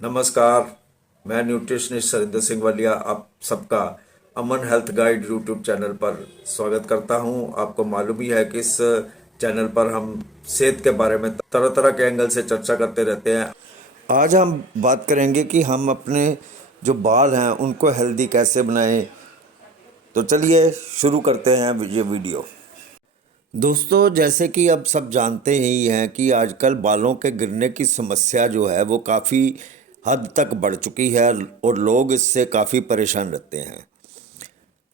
नमस्कार। मैं न्यूट्रिशनिस्ट सरिंदर सिंह वालिया आप सबका अमन हेल्थ गाइड यूट्यूब चैनल पर स्वागत करता हूं। आपको मालूम ही है कि इस चैनल पर हम सेहत के बारे में तरह तरह के एंगल से चर्चा करते रहते हैं। आज हम बात करेंगे कि हम अपने जो बाल हैं उनको हेल्दी कैसे बनाएं। तो चलिए शुरू करते हैं ये वीडियो। दोस्तों, जैसे कि अब सब जानते ही हैं कि आजकल बालों के गिरने की समस्या जो है वो काफ़ी हद तक बढ़ चुकी है और लोग इससे काफ़ी परेशान रहते हैं।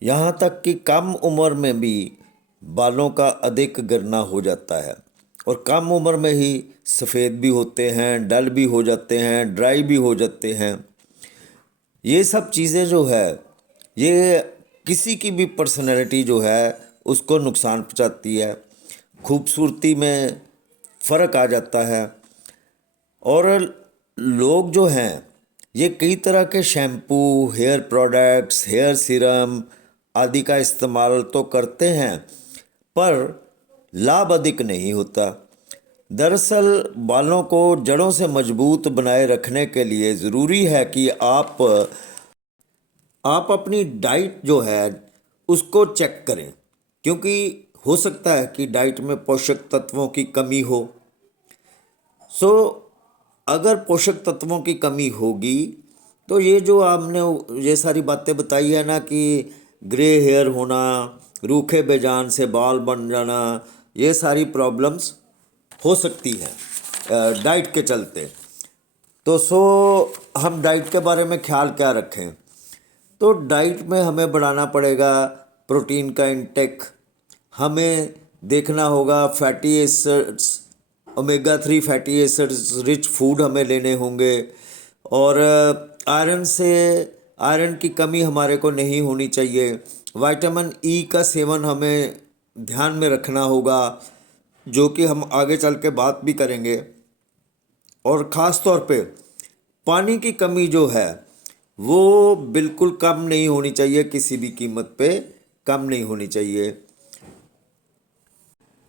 यहाँ तक कि कम उम्र में भी बालों का अधिक गिरना हो जाता है और कम उम्र में ही सफ़ेद भी होते हैं, डल भी हो जाते हैं, ड्राई भी हो जाते हैं। ये सब चीज़ें जो है ये किसी की भी पर्सनैलिटी जो है उसको नुकसान पहुंचाती है, खूबसूरती में फ़र्क आ जाता है। और लोग जो हैं ये कई तरह के shampoo, hair products, hair serum आदि का इस्तेमाल तो करते हैं पर लाभ अधिक नहीं होता। दरअसल बालों को जड़ों से मजबूत बनाए रखने के लिए ज़रूरी है कि आप अपनी डाइट जो है उसको चेक करें, क्योंकि हो सकता है कि डाइट में पोषक तत्वों की कमी हो। सो अगर पोषक तत्वों की कमी होगी तो ये जो आपने ये सारी बातें बताई है ना कि ग्रे हेयर होना, रूखे बेजान से बाल बन जाना, ये सारी प्रॉब्लम्स हो सकती हैं डाइट के चलते। तो हम डाइट के बारे में ख्याल क्या रखें? तो डाइट में हमें बढ़ाना पड़ेगा प्रोटीन का इंटेक। हमें देखना होगा fatty acids, omega 3 fatty acids rich food हमें लेने होंगे। और आयरन की कमी हमारे को नहीं होनी चाहिए। विटामिन ई का सेवन हमें ध्यान में रखना होगा, जो कि हम आगे चल के बात भी करेंगे। और ख़ास तौर पे पानी की कमी जो है वो बिल्कुल कम नहीं होनी चाहिए, किसी भी कीमत पे कम नहीं होनी चाहिए।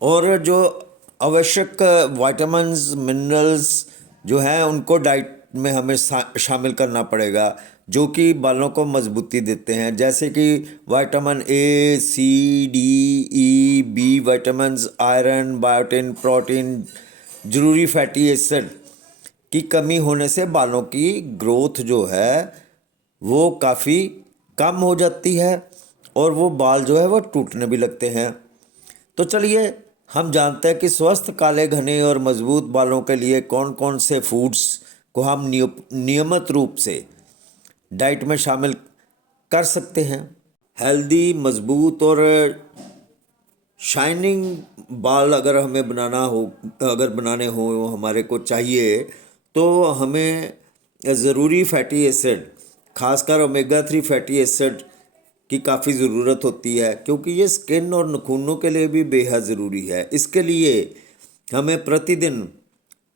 और जो आवश्यक विटामिन्स, मिनरल्स जो हैं उनको डाइट में हमें शामिल करना पड़ेगा, जो कि बालों को मजबूती देते हैं, जैसे कि vitamin A, C, D, E, B vitamins, iron, biotin, protein, ज़रूरी फैटी एसिड की कमी होने से बालों की ग्रोथ जो है वो काफ़ी कम हो जाती है और वो बाल जो है वो टूटने भी लगते हैं। तो चलिए हम जानते हैं कि स्वस्थ, काले, घने और मजबूत बालों के लिए कौन कौन से फूड्स को हम नियमित रूप से डाइट में शामिल कर सकते हैं। हेल्दी, मजबूत और शाइनिंग बाल अगर बनाने हो हमारे को चाहिए तो हमें ज़रूरी फैटी एसिड, खासकर ओमेगा 3 फैटी एसिड की काफ़ी ज़रूरत होती है, क्योंकि ये स्किन और नाखूनों के लिए भी बेहद ज़रूरी है। इसके लिए हमें प्रतिदिन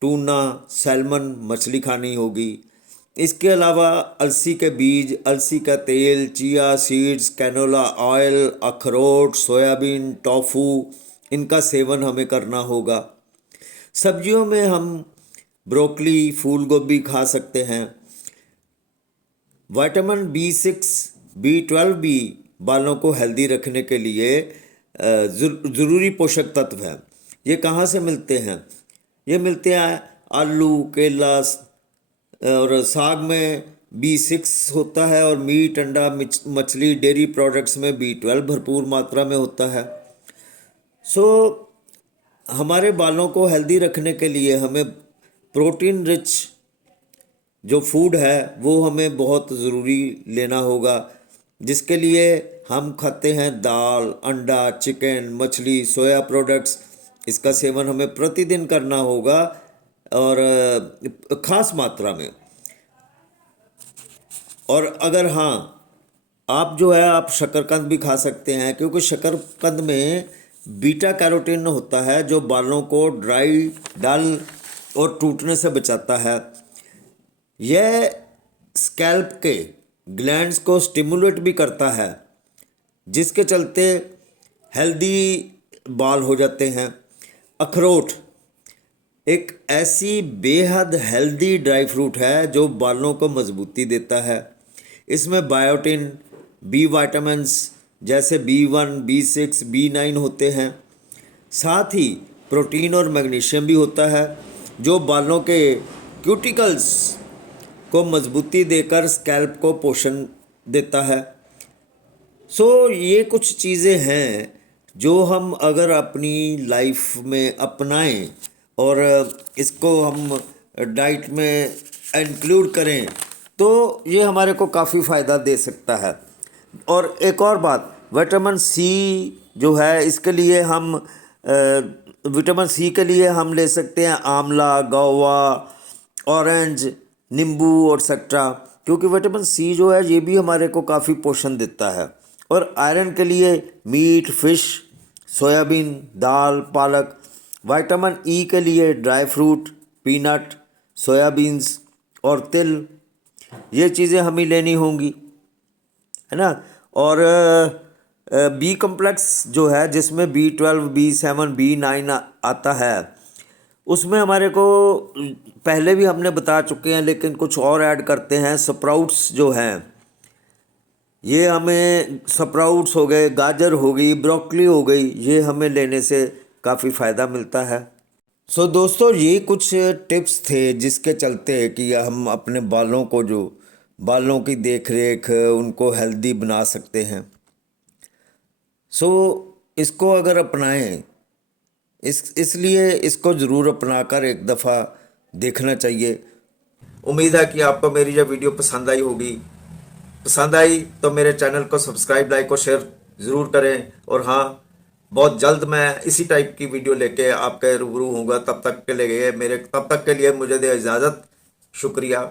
टूना, सैल्मन मछली खानी होगी। इसके अलावा अलसी के बीज, अलसी का तेल, चिया सीड्स, कैनोला ऑयल, अखरोट, सोयाबीन, टोफू, इनका सेवन हमें करना होगा। सब्जियों में हम ब्रोकली, फूल गोभी खा सकते हैं। विटामिन B6, B12 भी बालों को हेल्दी रखने के लिए ज़रूरी पोषक तत्व हैं। ये कहाँ से मिलते हैं? ये मिलते हैं आलू, केला और साग में B6 होता है, और मीट, अंडा, मछली, डेयरी प्रोडक्ट्स में B12 भरपूर मात्रा में होता है। सो हमारे बालों को हेल्दी रखने के लिए हमें प्रोटीन रिच जो फूड है वो हमें बहुत ज़रूरी लेना होगा, जिसके लिए हम खाते हैं दाल, अंडा, चिकन, मछली, सोया प्रोडक्ट्स। इसका सेवन हमें प्रतिदिन करना होगा और ख़ास मात्रा में। और अगर हाँ, आप जो है आप शकरकंद भी खा सकते हैं, क्योंकि शकरकंद में बीटा कैरोटीन होता है जो बालों को ड्राई, डल और टूटने से बचाता है। यह स्कैल्प के ग्लैंड्स को स्टिमुलेट भी करता है, जिसके चलते हेल्दी बाल हो जाते हैं। अखरोट एक ऐसी बेहद हेल्दी ड्राई फ्रूट है जो बालों को मजबूती देता है। इसमें बायोटिन, बी विटामिन्स जैसे B1, B6, B9 होते हैं। साथ ही प्रोटीन और मैग्नीशियम भी होता है जो बालों के क्यूटिकल्स को मजबूती देकर स्कैल्प को पोषण देता है। ये कुछ चीज़ें हैं जो हम अगर अपनी लाइफ में अपनाएं और इसको हम डाइट में इंक्लूड करें तो ये हमारे को काफ़ी फ़ायदा दे सकता है। और एक और बात, विटामिन सी जो है इसके लिए हम विटामिन सी के लिए हम ले सकते हैं आंवला, गौवा, ऑरेंज, नींबू और एक्सेट्रा, क्योंकि विटामिन सी जो है ये भी हमारे को काफ़ी पोषण देता है। और आयरन के लिए मीट, फिश, सोयाबीन, दाल, पालक। विटामिन ई के लिए ड्राई फ्रूट, पीनट, सोयाबीन्स और तिल, ये चीज़ें हमें लेनी होंगी, है ना। और बी कम्प्लेक्स जो है जिसमें B12, B7, B9 आता है, उसमें हमारे को पहले भी हमने बता चुके हैं लेकिन कुछ और ऐड करते हैं। स्प्राउट्स जो हैं, ये हमें स्प्राउट्स हो गए, गाजर हो गई, ब्रोकली हो गई, ये हमें लेने से काफ़ी फ़ायदा मिलता है। दोस्तों, ये कुछ टिप्स थे जिसके चलते कि हम अपने बालों की देख रेख उनको हेल्दी बना सकते हैं। इसको अगर अपनाएं, इसलिए इसको ज़रूर अपनाकर एक दफ़ा देखना चाहिए। उम्मीद है कि आपको मेरी यह वीडियो पसंद आई होगी। पसंद आई तो मेरे चैनल को सब्सक्राइब, लाइक और शेयर ज़रूर करें। और हाँ, बहुत जल्द मैं इसी टाइप की वीडियो लेके आपके रूबरू होऊंगा। तब तक के लिए मुझे दे इजाज़त। शुक्रिया।